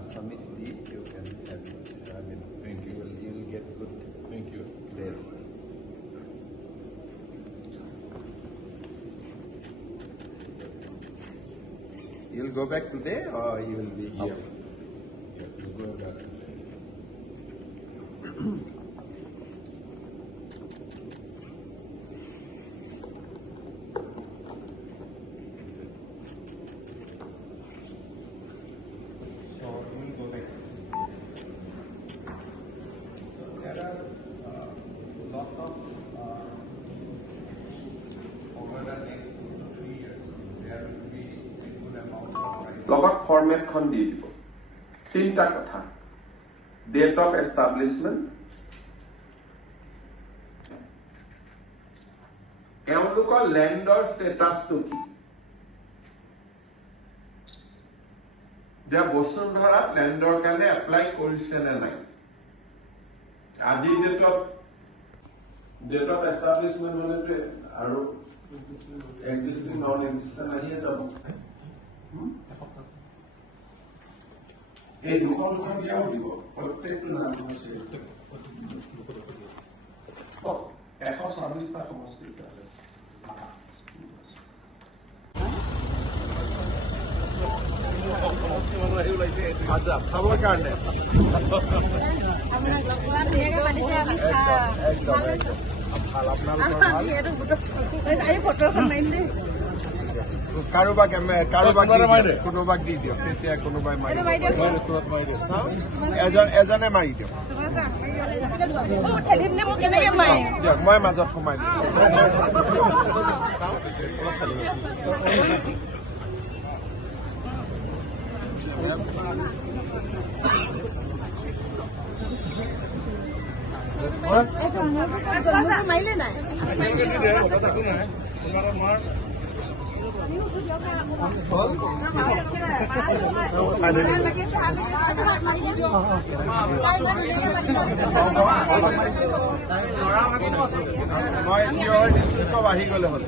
Assamese tea, you can have it. I mean, Thank you. You will get good. Thank you. Taste. You'll go back today, or you will be Yes. off? Yes, we'll go back. So you will go back. So there are lot of over the next 2 to 3 years, there will be a good amount of rice. লগত format খন দি দিব তিনটা কথা date of establishment এওঁলোকৰ ল্যান্ডৰ স্ট্যাটাসটো কি যে বসুন্ধৰা ল্যান্ডৰ কাৰণে apply কৰিছে নে নাই আজি ডেট অফ এস্টাবলিশমেন্ট মানে আৰু এক্সিস্টিং নন এক্সিস্টেন্ট আহিয়ে যাব এই দুখন দিয়াও দিব প্ৰত্যেকটো নাম আছে 126টা সমষ্টি খাবৰ কাৰণে কাৰোবাক কোনোবাক দি দিয়ক তেতিয়া কোনোবাই এজনে মাৰি দিয়ক মই মাজত সোমাই মাৰিলে নাই মই চব আহি গলে হ'ল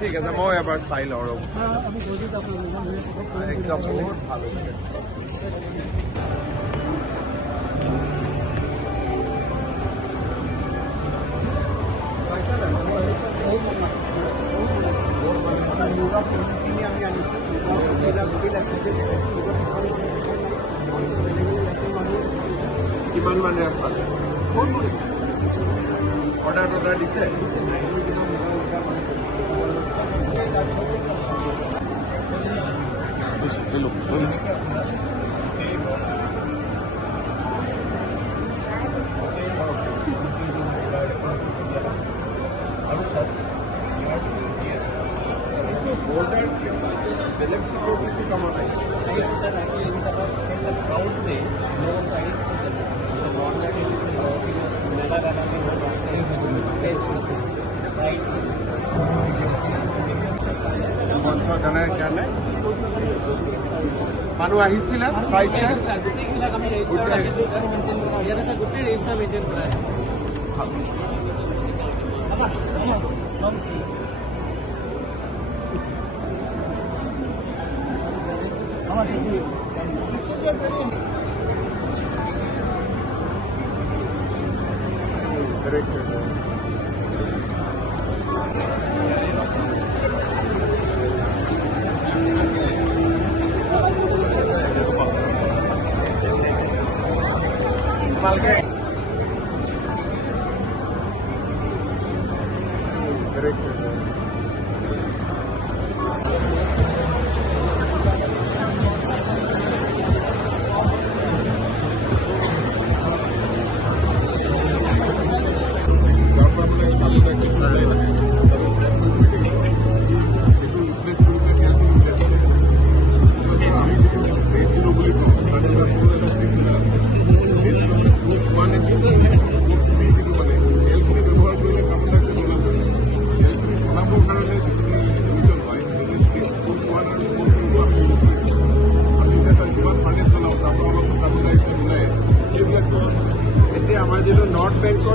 ঠিক আছে মই এবাৰ চাই লওঁ ৰ'ব একদম বহুত ভাল হৈছে কিমান মানে চালে অৰ্ডাৰ দিছে বেলেগ চিকিউৰিটি কামত কাৰণে মানুহ আহিছিলে চাইছে গোটেই ৰেজিষ্টাৰ মেইনটেইন কৰা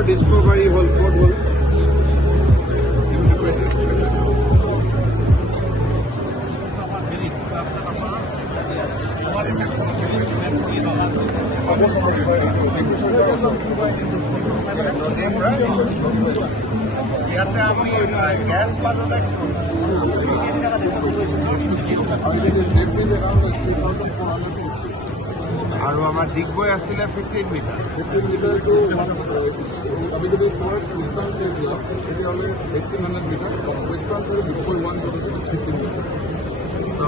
ডিসকভাৰী হ'ল ক'ত হ'ল ইয়াতে আমি গেছ পাতলে আৰু আমাৰ ডিগবৈ আছিলে 15 metre 15 meter to available for eastern side club. It is only 1800 meter. But western side before 115 meter. So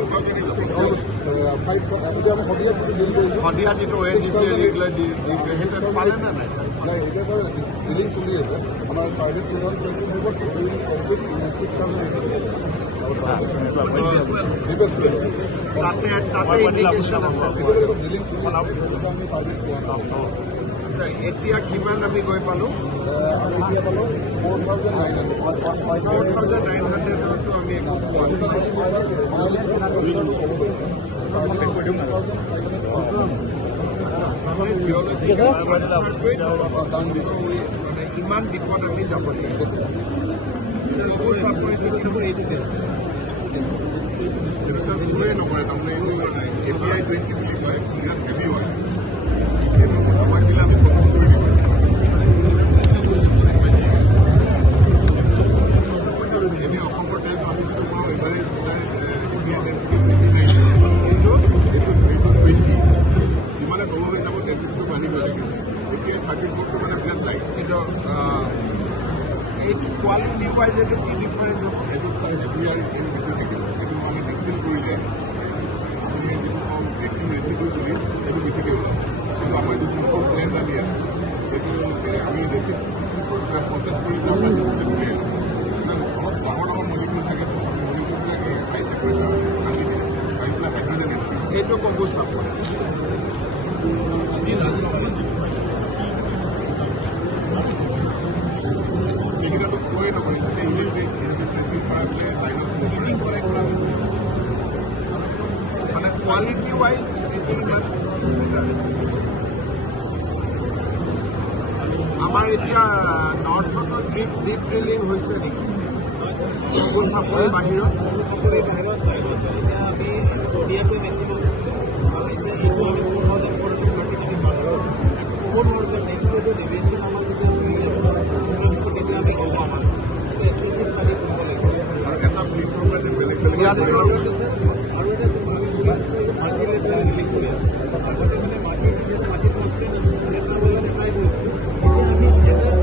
from Sadiya যিটো ৱে দিছে ৰেগুলাৰ সেইটো পালে নে নাই বিলিং চলি আছে আমাৰ প্ৰাইভেট লোন 6,000 তাতে ইণ্ডিকেশ্যন আছে এতিয়া কিমান আমি গৈ পালোঁ 4,900 আমি ইমান দিশত আমি যাব লাগিব নকৰে তাৰমানে API 20 বুলি কয় চিগাৰ হেভি হয় আমাকবিলাক আমি প্ৰস্তুত কৰি দিব এনে অসমৰ টাইপ আমি এবাৰে যিমানে কব হৈ যাব ডেফিটটো বাঢ়ি গৈ থাকে এতিয়া 34টো মানে ফ্লেট লাইট কিন্তু এই কোৱালিটি ৱাইজ এইটো কি ডিফাৰেঞ্চ হ'ব সেইটো হেভিয়াৰ থাকিব সেইটো আমি ডিষ্টিল কৰিলে আমি যিটো কম বেকিং ৰেচিপি বুলি সেইটো বেছিকৈ ওলাব কিন্তু আমাৰ যিটো ব্লেণ্ড আনি আছে সেইটো আমি ৰেচিপি প্ৰচেছ কৰি অলপ ডাঙৰ ডাঙৰ মলিকুল থাকে মলিকুলবিলাকে হাই টেম্পাৰেচাৰ আনি দিয়ে পাইপবিলাক হাইড্ৰজেন সেইটো ক'ব চাব এইকেইটাতো কৈয়ে নকৰে মানে কোৱালিটি ৱাইজ এইটো আমাৰ এতিয়া নৰ্থতো ডিপ ড্ৰিলিং হৈছে নেকি চাপৰি বাহিৰত চাপৰি বাহিৰত আমি দিয়াকৈ মেক্সিমাম আৰু এতিয়া এইটো আমি 4,000 নেক্সট ডিভিজন আমাৰ তেতিয়া আমি হ'ব আমাৰ আৰু এটা ব্লিক প্ৰগ্ৰাম বেলেগ বেলেগ আৰু এটা ৰিলিং কৰি আছে আগতে মানে মাটি প্লাষ্টিক এটা বলত এপ্লাই কৰিছে আমি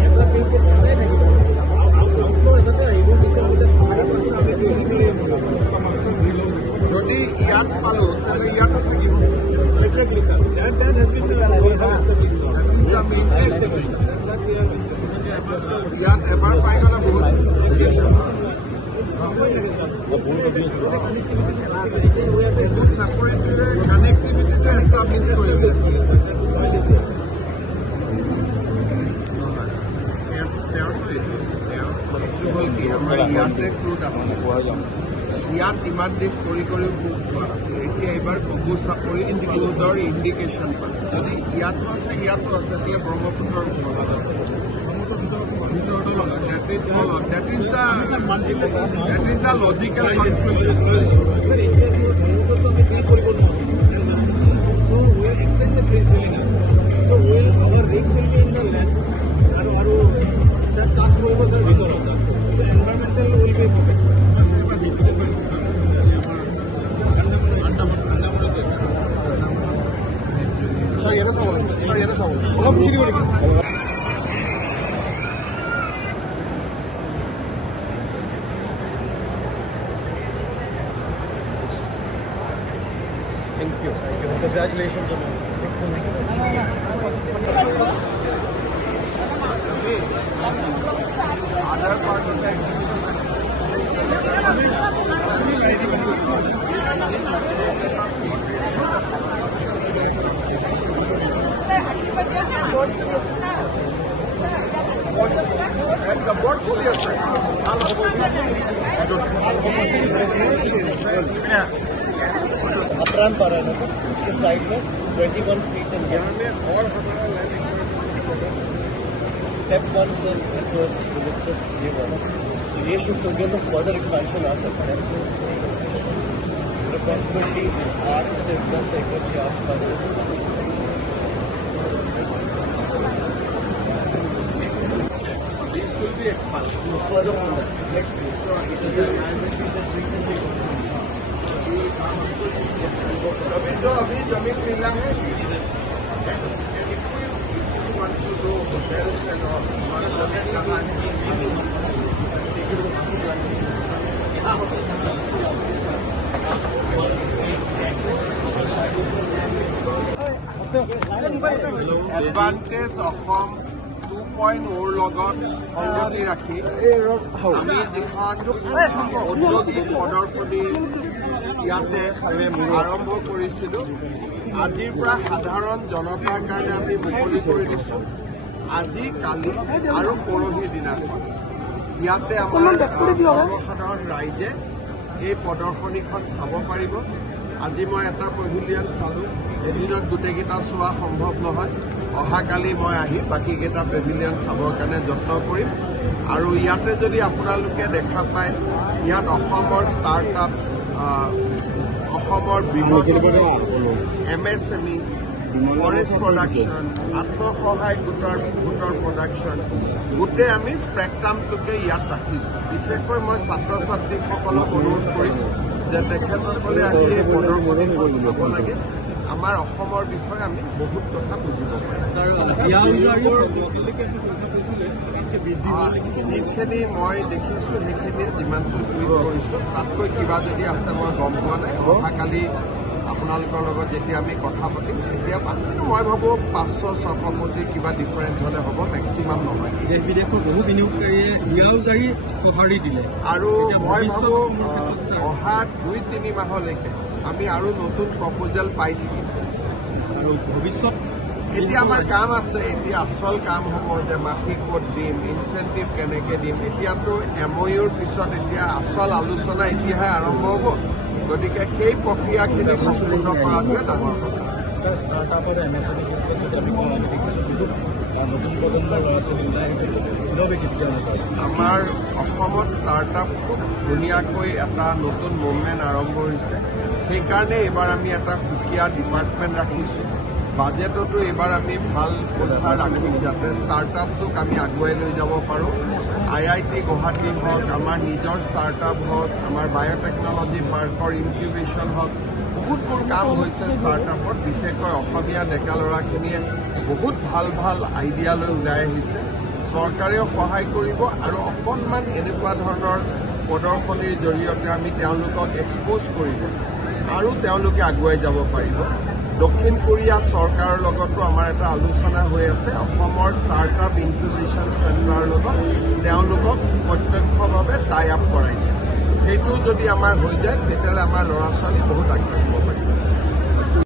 এটা ফিল্ডত সদায় থাকিব যদি ইয়াত পালোঁ তেতিয়াহ'লে ইয়াতো থাকিব ইয়াত এবাৰ পাই গ'লে বহুত কানেক্টিভিটিটো এষ্টাব্লিছ কৰিলে ইয়াতে ক্ৰুড আছে ইয়াত ইমান দিন কৰি বুক হোৱা আছিল এতিয়া এইবাৰ কবু চাপৰি ক্ৰুডৰ ইণ্ডিকেশ্যন পায় যদি ইয়াতো আছে ইয়াতো আছে তেতিয়া ব্ৰহ্মপুত্ৰৰ that is the logical conclusion. Sir, India so we will extend the trees building. So our rigs will be in the land. That task force was the vigor of that. So environmental will be perfect. Thank you. Congratulations on Aadhaar card होता है अपरान पर है ना उसके side में 21 feet और हमारा land Step 1 से SOS village से ये वाला तो ये should to the further expansion आ सकता है अप्रॉक्सीमेटली 8 से 10 एकड़ के आसपास This will be expanded. further on that next place. So the management is just recently अभी जो जमीन मिला है want to do hotels and all. हमारा जमीन এডভান্টেজ অসম 2.0 লগত সংগতি ৰাখি আমি যিখন ঔদ্যোগিক প্ৰদৰ্শনী ইয়াতে আৰম্ভ কৰিছিলোঁ আজিৰ পৰা সাধাৰণ জনতাৰ কাৰণে আমি মুকলি কৰি দিছোঁ আজি কালি আৰু পৰহিৰ দিনাখন ইয়াতে আমাৰ সৰ্বসাধাৰণ ৰাইজে এই প্ৰদৰ্শনীখন চাব পাৰিব আজি মই এটা পেভিলিয়ন চালোঁ এদিনত গোটেইকেইটা চোৱা সম্ভৱ নহয় অহাকালি মই আহি বাকীকেইটা পেভিলিয়ন চাবৰ কাৰণে যত্ন কৰিম আৰু ইয়াতে যদি আপোনালোকে দেখা পায় ইয়াত অসমৰ ষ্টাৰ্টআপ অসমৰ বৃহৎ MSME ফৰেষ্ট প্ৰডাকশ্যন আত্মসহায়ক গোটৰ প্ৰডাকশ্যন গোটেই আমি স্পেক্ট্ৰামটোকে ইয়াত ৰাখিছোঁ বিশেষকৈ মই ছাত্ৰ ছাত্ৰীসকলক অনুৰোধ কৰিম যে তেখেতসকলে আহি এই প্ৰদৰ্শনীখন চাব লাগে আমাৰ অসমৰ বিষয়ে আমি বহুত কথা বুজিব পাৰিম যিখিনি মই দেখিছোঁ সেইখিনিয়ে যিমানটো টুইট কৰিছোঁ তাতকৈ কিবা যদি আছে মই গম পোৱা নাই অহাকালি আপোনালোকৰ লগত যেতিয়া আমি কথা পাতিম তেতিয়া মই ভাবোঁ 500-600 কোটিৰ কিবা ডিফাৰেঞ্চ হ'লে হ'ব মেক্সিমাম নহয় দেশ বিদেশৰ বহু বিনিয়োগকাৰীয়ে হিয়াউজাৰী সঁহাৰি দিলে আৰু মই ভাবোঁ অহা 2-3 মাহলৈকে আমি আৰু নতুন প্ৰপ'জেল পাই থাকিম আৰু ভৱিষ্যত এতিয়া আমাৰ কাম আছে এতিয়া আচল কাম হ'ব যে মাটি ক'ত দিম ইনচেণ্টিভ কেনেকৈ দিম এতিয়াতো MOUৰ পিছত এতিয়া আচল আলোচনা এতিয়াহে আৰম্ভ হ'ব গতিকে সেই প্ৰক্ৰিয়াখিনি সম্পূৰ্ণ কৰাটোৱে ডাঙৰ কথা স্যাৰ স্টাৰ্টআপৰ MSME ক্ষেত্ৰত আমি দেখিছোঁ বহুত নতুন প্ৰজন্মৰ ল'ৰা ছোৱালী ওলাই আহিছে ইনোভেটিভ তেওঁলোকৰ আমাৰ অসমত ষ্টাৰ্টআপ খুব ধুনীয়াকৈ এটা নতুন মুভমেণ্ট আৰম্ভ হৈছে সেইকাৰণে এইবাৰ আমি এটা সুকীয়া ডিপাৰ্টমেণ্ট ৰাখিছোঁ বাজেটতো এইবাৰ আমি ভাল পইচা ৰাখিম যাতে ষ্টাৰ্টআপটোক আমি আগুৱাই লৈ যাব পাৰোঁ IIT গুৱাহাটী হওক আমাৰ নিজৰ ষ্টাৰ্টআপ হওক আমাৰ বায়'টেকনলজি পাৰ্কৰ ইনকিউবেশ্যন হওক বহুতবোৰ কাম হৈছে ষ্টাৰ্টআপত বিশেষকৈ অসমীয়া ডেকা ল'ৰাখিনিয়ে বহুত ভাল ভাল আইডিয়া লৈ ওলাই আহিছে চৰকাৰেও সহায় কৰিব আৰু অকণমান এনেকুৱা ধৰণৰ প্ৰদৰ্শনীৰ জৰিয়তে আমি তেওঁলোকক এক্সপ'জ কৰিব আৰু তেওঁলোকে আগুৱাই যাব পাৰিব দক্ষিণ কোৰিয়া চৰকাৰৰ লগতো আমাৰ এটা আলোচনা হৈ আছে অসমৰ ষ্টাৰ্টআপ ইনকিউবেশ্যন চেণ্টাৰৰ লগত তেওঁলোকক প্ৰত্যক্ষভাৱে টাই আপ কৰাই দিয়ে সেইটো যদি আমাৰ হৈ যায় তেতিয়াহ'লে আমাৰ ল'ৰা ছোৱালী বহুত আগবাঢ়িব